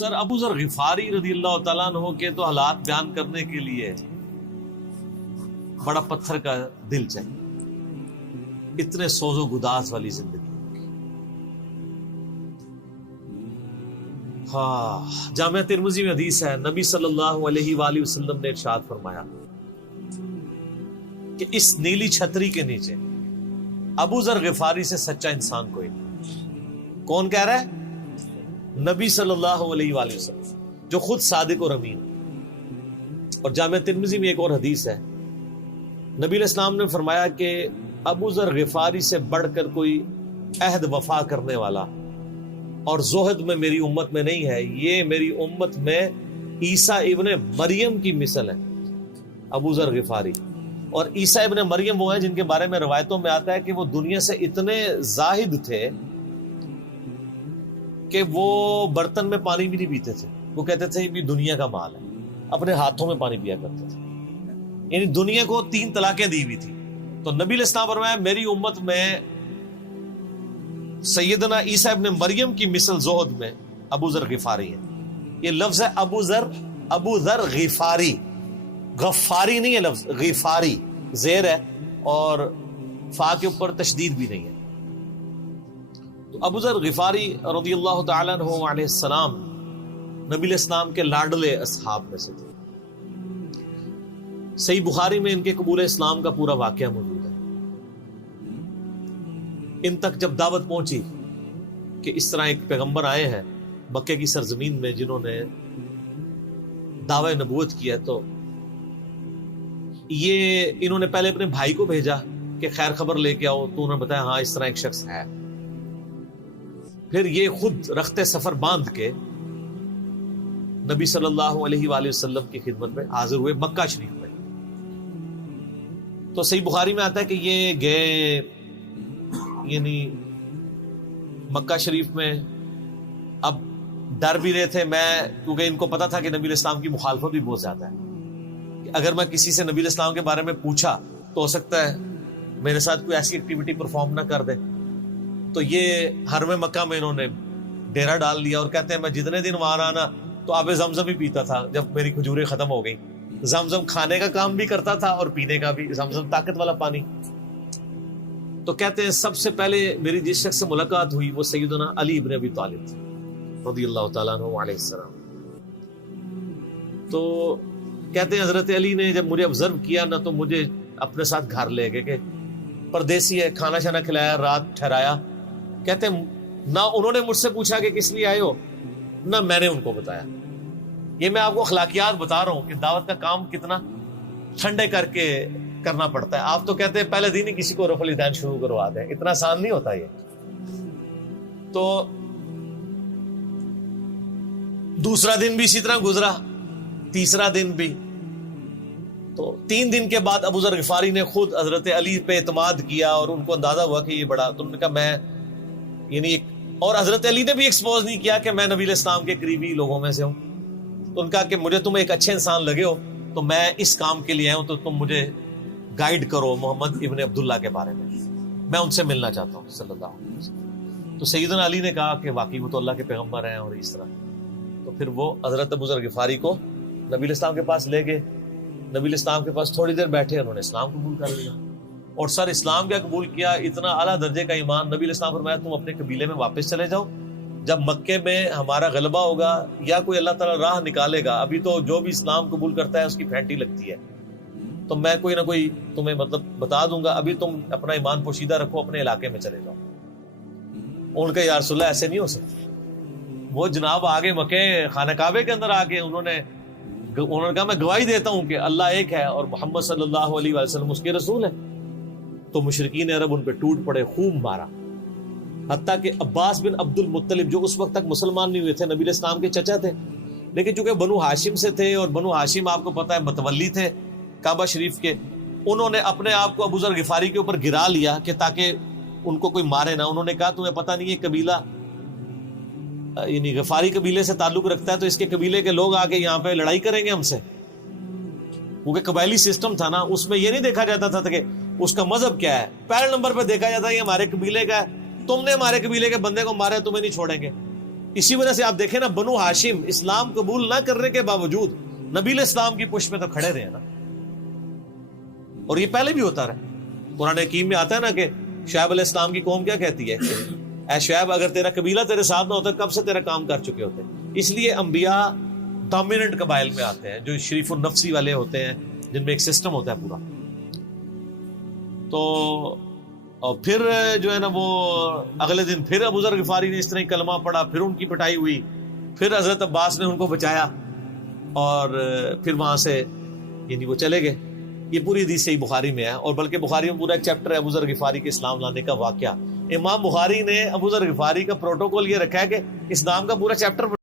سر ابو ذر غفاری رضی اللہ تعالیٰ عنہ کے تو حالات بیان کرنے کے لیے بڑا پتھر کا دل چاہیے، اتنے سوز و گداز والی زندگی۔ ہاں، جامعہ ترمذی میں حدیث ہے، نبی صلی اللہ علیہ وآلہ وسلم نے ارشاد فرمایا کہ اس نیلی چھتری کے نیچے ابو ذر غفاری سے سچا انسان کوئی نہیں۔ کون کہہ رہا ہے؟ نبی صلی اللہ علیہ وآلہ وسلم، جو خود صادق اور امین۔ اور جامعہ ترمذی میں ایک اور حدیث ہے، نبی علیہ السلام نے فرمایا کہ ابو ذر غفاری سے بڑھ کر کوئی عہد وفا کرنے والا اور زہد میں میری امت میں نہیں ہے، یہ میری امت میں عیسیٰ ابن مریم کی مثل ہے، ابو ذر غفاری۔ اور عیسیٰ ابن مریم وہ ہیں جن کے بارے میں روایتوں میں آتا ہے کہ وہ دنیا سے اتنے زاہد تھے کہ وہ برتن میں پانی بھی نہیں پیتے تھے، وہ کہتے تھے یہ دنیا کا مال ہے، اپنے ہاتھوں میں پانی پیا کرتے تھے، یعنی دنیا کو 3 طلاقیں دی ہوئی تھی۔ تو نبی علیہ السلام فرمایا میری امت میں سیدنا عیسیٰ ابن مریم کی مثل زہد میں ابو ذر غفاری ہے۔ یہ لفظ ہے ابو ذر غفاری، غفاری نہیں ہے لفظ، غفاری زیر ہے اور فا کے اوپر تشدید بھی نہیں ہے۔ تو ابو ذر غفاری رضی اللہ تعالیٰ عنہ علیہ السلام نبی علیہ السلام کے لاڈلے اصحاب میں سے تھے۔ صحیح بخاری میں ان کے قبول اسلام کا پورا واقعہ موجود ہے۔ ان تک جب دعوت پہنچی کہ اس طرح ایک پیغمبر آئے ہیں مکے کی سرزمین میں جنہوں نے دعوی نبوت کیا، تو یہ انہوں نے پہلے اپنے بھائی کو بھیجا کہ خیر خبر لے کے آؤ، تو انہوں نے بتایا ہاں اس طرح ایک شخص ہے۔ پھر یہ خود رخت سفر باندھ کے نبی صلی اللہ علیہ وآلہ وسلم کی خدمت میں حاضر ہوئے مکہ شریف میں۔ تو صحیح بخاری میں آتا ہے کہ یہ گئے، یعنی مکہ شریف میں اب ڈر بھی رہے تھے، میں کیونکہ ان کو پتا تھا کہ نبی علیہ السلام کی مخالفت بھی بہت زیادہ ہے، کہ اگر میں کسی سے نبی علیہ السلام کے بارے میں پوچھا تو ہو سکتا ہے میرے ساتھ کوئی ایسی ایکٹیویٹی پرفارم نہ کر دے۔ تو یہ حرم مکہ میں انہوں نے ڈیرا ڈال لیا، اور کہتے ہیں میں جتنے دن وہاں رہا نا تو آب زمزم ہی پیتا تھا۔ جب میری کھجوریں ختم ہو گئی، زمزم کھانے کا کام بھی کرتا تھا اور پینے کا بھی، زمزم طاقت والا پانی۔ تو کہتے ہیں سب سے پہلے میری جس شخص سے ملاقات ہوئی وہ سیدنا علی ابن ابی طالب تھے رضی اللہ تعالیٰ عنہ علیہ السلام۔ تو کہتے ہیں حضرت علی نے جب مجھے آبزرو کیا نا تو مجھے اپنے ساتھ گھر لے گئے، کہ پردیسی ہے، کھانا شانا کھلایا، رات ٹھہرایا۔ کہتے ہیں نہ انہوں نے مجھ سے پوچھا کہ کس لیے آئے ہو، نہ میں نے ان کو بتایا۔ یہ میں آپ کو اخلاقیات بتا رہا ہوں کہ دعوت کا کام کتنا ٹھنڈے کر کے کرنا پڑتا ہے۔ آپ تو کہتے ہیں پہلے دن ہی کسی کو رفع الیدین شروع کروا دیں، اتنا آسان نہیں ہوتا یہ۔ تو دوسرا دن بھی اسی طرح گزرا، تیسرا دن بھی۔ تو 3 دن کے بعد ابو ذر غفاری نے خود حضرت علی پہ اعتماد کیا، اور ان کو اندازہ ہوا کہ یہ بڑا، تو انہوں نے کہا میں یعنی ایک، اور حضرت علی نے بھی ایکسپوز نہیں کیا کہ میں نبی علیہ السلام کے قریبی لوگوں میں سے ہوں۔ تو ان کا کہ مجھے تم ایک اچھے انسان لگے ہو تو میں اس کام کے لیے آیا ہوں، تو تم مجھے گائیڈ کرو محمد ابن عبداللہ کے بارے میں ان سے ملنا چاہتا ہوں صلی اللہ علیہ وسلم۔ تو سیدنا علی نے کہا کہ واقعی وہ تو اللہ کے پیغمبر ہیں، اور اس طرح۔ تو پھر وہ حضرت ابو ذر غفاری کو نبی علیہ السلام کے پاس لے گئے۔ نبی علیہ السلام کے پاس تھوڑی دیر بیٹھے، انہوں نے اسلام قبول کر لیا۔ اور سر اسلام کیا قبول کیا، اتنا اعلیٰ درجے کا ایمان۔ نبی علیہ السلام فرمایا تم اپنے قبیلے میں واپس چلے جاؤ، جب مکے میں ہمارا غلبہ ہوگا یا کوئی اللہ تعالیٰ راہ نکالے گا، ابھی تو جو بھی اسلام قبول کرتا ہے اس کی پھینٹی لگتی ہے، تو میں کوئی نہ کوئی تمہیں مطلب بتا دوں گا، ابھی تم اپنا ایمان پوشیدہ رکھو، اپنے علاقے میں چلے جاؤ۔ ان کا یا رسول اللہ ایسے نہیں ہو سکتا۔ وہ جناب آگے مکے خانہ کعبے کے اندر آگے انہوں نے کہا میں گواہی دیتا ہوں کہ اللہ ایک ہے اور محمد صلی اللہ علیہ وسلم اس کے رسول ہیں۔ تو مشرکین عرب ان پہ ٹوٹ پڑے، خوب مارا، حتیٰ کہ عباس بن عبد المطلب جو اس وقت تک مسلمان نہیں ہوئے تھے، نبی علیہ السلام کے چچا تھے، لیکن چونکہ بنو ہاشم سے تھے، اور بنو ہاشم آپ کو پتہ ہے متولی تھے کعبہ شریف کے، انہوں نے اپنے آپ کو ابو ذر غفاری کے اوپر گرا لیا کہ تاکہ ان کو کوئی مارے نہ۔ انہوں نے کہا تمہیں پتہ نہیں ہے قبیلہ یعنی غفاری قبیلے سے تعلق رکھتا ہے تو اس کے قبیلے کے لوگ آ کے یہاں پہ لڑائی کریں گے ہم سے، کیونکہ قبائلی سسٹم تھا نا، اس میں یہ نہیں دیکھا جاتا تھا کہ اس کا مذہب کیا ہے، پہلے نمبر پہ دیکھا جاتا ہے یہ ہمارے قبیلے کا ہے، تم نے ہمارے قبیلے کے بندے کو مارا، تمہیں نہیں چھوڑیں گے۔ اسی وجہ سے آپ دیکھیں نا بنو ہاشم اسلام قبول نہ کرنے کے باوجود نبی علیہ السلام کی پشت میں تو کھڑے رہے نا، اور یہ پہلے بھی ہوتا رہا۔ قرآن حکیم میں آتا ہے نا کہ شعیب علیہ السلام کی قوم کیا کہتی ہے، اے شعیب اگر تیرا قبیلہ تیرے ساتھ نہ ہوتا کب سے تیرا کام کر چکے ہوتے۔ اس لیے انبیاء ڈومیننٹ قبائل میں آتے ہیں جو شریف النفسی والے ہوتے ہیں، جن میں ایک سسٹم ہوتا ہے پورا۔ تو اور پھر جو ہے نا وہ اگلے دن پھر ابو ذر غفاری نے اس طرح کلمہ پڑھا، پھر ان کی پٹائی ہوئی، پھر حضرت عباس نے ان کو بچایا اور پھر وہاں سے یعنی وہ چلے گئے۔ یہ پوری حدیث صحیح بخاری میں ہے، اور بلکہ بخاری میں پورا ایک چیپٹر ہے ابو ذر غفاری کے اسلام لانے کا واقعہ۔ امام بخاری نے ابو ذر غفاری کا پروٹوکول یہ رکھا ہے کہ اسلام کا پورا چیپٹر